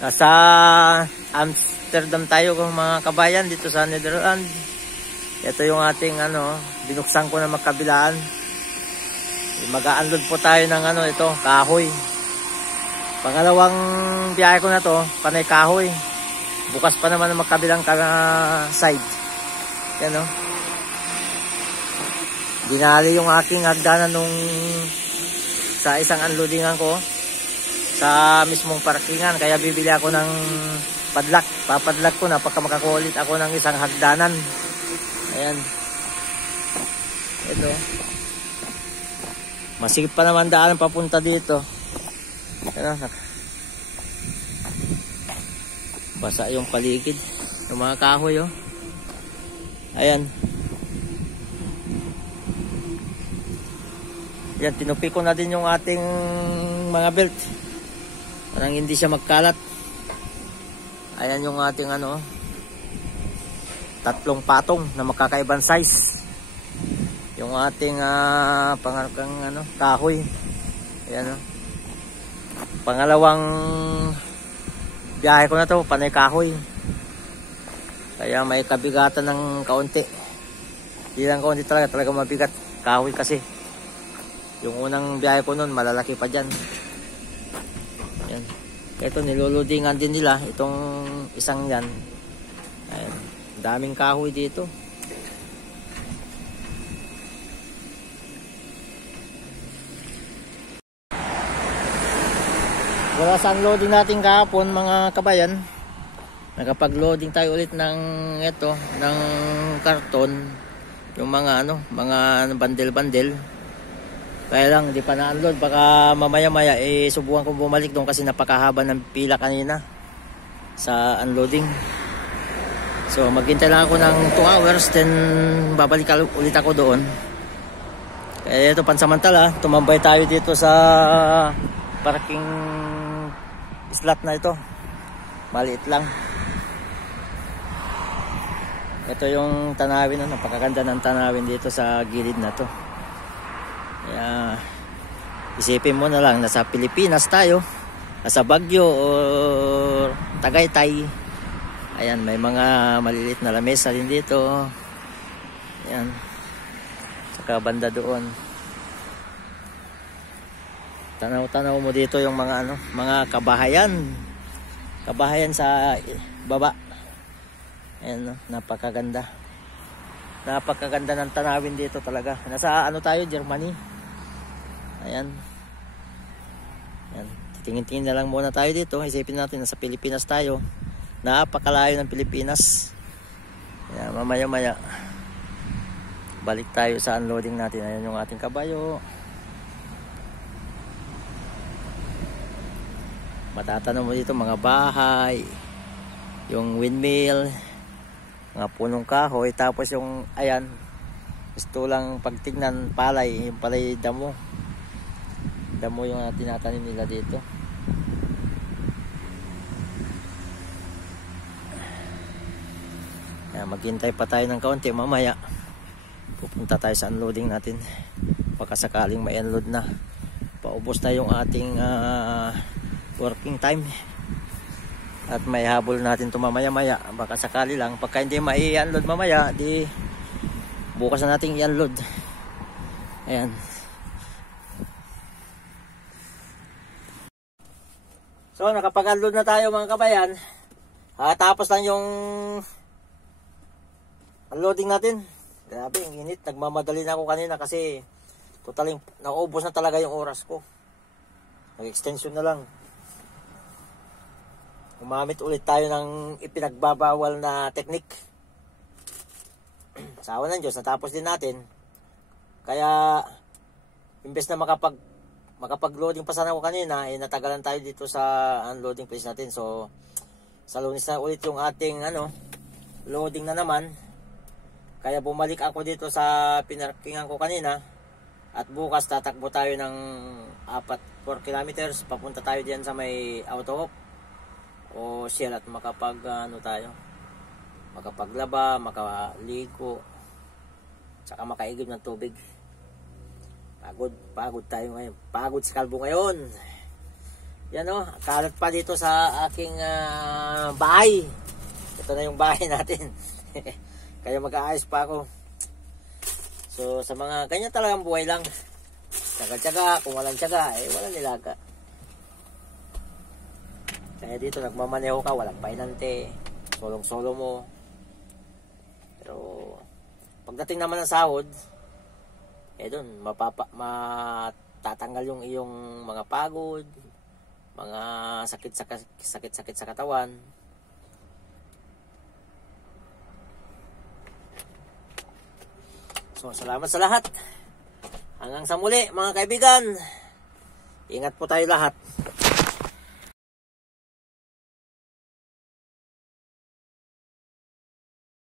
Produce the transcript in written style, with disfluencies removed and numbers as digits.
Nasa Amsterdam tayo mga kabayan dito sa Netherlands. Ito yung ating binuksan ko na magkabilaan. Mag-a-unload po tayo ng ito, kahoy. Pangalawang biyahe ko na to, panay kahoy. Bukas pa naman ang magkabilang side. Yan o. Dinali yung aking hagdanan nung sa isang unloadingan ko sa mismong parkingan, kaya bibili ako ng padlock. Papadlock ko na pagka makakuha ulit ako ng isang hagdanan. Ayan. Ito. Masikip pa naman daan papunta dito. Ayan. Basa yung paligid ng mga kahoy, oh. Ayan. Yan, tinupi ko na din yung ating mga belt. Parang hindi siya magkalat. Ayan yung ating tatlong patong na magkakaibang size. Yung ating pangalawang kahoy. Ayan, oh. Pangalawang biyahe ko na to, panay kahoy. Kaya may kabigatan ng kaunti. Hindi lang kaunti talaga mabigat. Kahoy kasi. Yung unang biyahe ko nun, malalaki pa dyan. Ayan. Ito, niluludingan din nila. Itong isang yan. Ayan. Daming kahoy dito. Wala sa unloading natin kahapon mga kabayan. Nakapag-loading tayo ulit ng ng karton. Yung mga bandel-bandel. Kaya lang, di pa na-unload. Baka mamaya-maya, subukan ko bumalik doon kasi napakahaba ng pila kanina sa unloading. So, maghintay lang ako ng 2 hours, then babalik ulit ako doon. Kaya ito, pansamantala, tumambay tayo dito sa parking slot na ito. Maliit lang. Ito yung tanawin, napakaganda ng tanawin dito sa gilid na to. Kaya isipin mo na lang, nasa Pilipinas tayo, nasa Baguio o Tagaytay. Ayan, may mga maliliit na lamesa din dito. Ayan. Saka banda doon. Tanaw-tanaw mo dito yung mga kabahayan. Kabahayan sa baba. Ayan, napakaganda. Napakaganda ng tanawin dito talaga. Nasa tayo, Germany. Ayan. Ayan. Tingin-tingin na lang muna tayo dito. Isipin natin, nasa Pilipinas tayo. Napakalayo ng Pilipinas. Ayan, mamaya-maya balik tayo sa unloading natin. Ayan yung ating kabayo. Matatanong mo dito mga bahay, yung windmill, mga punong kahoy, tapos yung ayan, gusto lang pagtignan palay, yung palay damo yung tinatanim nila dito. Ayan, maghintay pa tayo ng kaunti, mamaya pupunta tayo sa unloading natin. Baka sakaling may unload na, paubos na yung ating working time. At may habol natin ito mamaya-maya. Baka sakali lang. Pagka hindi mai-unload mamaya, di bukas na natin i-unload. Ayan. So, nakapag-unload na tayo mga kabayan. Tapos lang yung unloading natin. Grabe, ang init. Nagmamadali na ako kanina kasi totaling naubos na talaga yung oras ko. Nag-extension na lang. Gumamit ulit tayo ng ipinagbabawal na technique. Sa awa ng Diyos, natapos din natin. Kaya, imbes na makapag-loading pa sana ako kanina, natagalan tayo dito sa unloading place natin. So, sa Lunes na ulit yung ating loading na naman. Kaya bumalik ako dito sa pinarkingan ko kanina. At bukas tatakbo tayo ng 4 kilometers. Papunta tayo diyan sa may Auto o Shell at tayo, makapaglaba, makaligo, saka makaigib ng tubig. Pagod tayo ngayon. Pagod si Kalbo ngayon. Yan o, kalat pa dito sa aking bahay. Ito na yung bahay natin. Kaya mag-aayos pa ako. So sa mga ganyan talagang buhay lang. Tsaga-tsaga, kung walang tsaga, walang nilaga. Kaya dito nagmamaneho ka, walang painante, solong-solo mo. Pero pagdating naman ng sahod, doon matatanggal yung iyong mga pagod, mga sakit sa katawan. So salamat sa lahat. Hanggang sa muli mga kaibigan. Ingat po tayo lahat.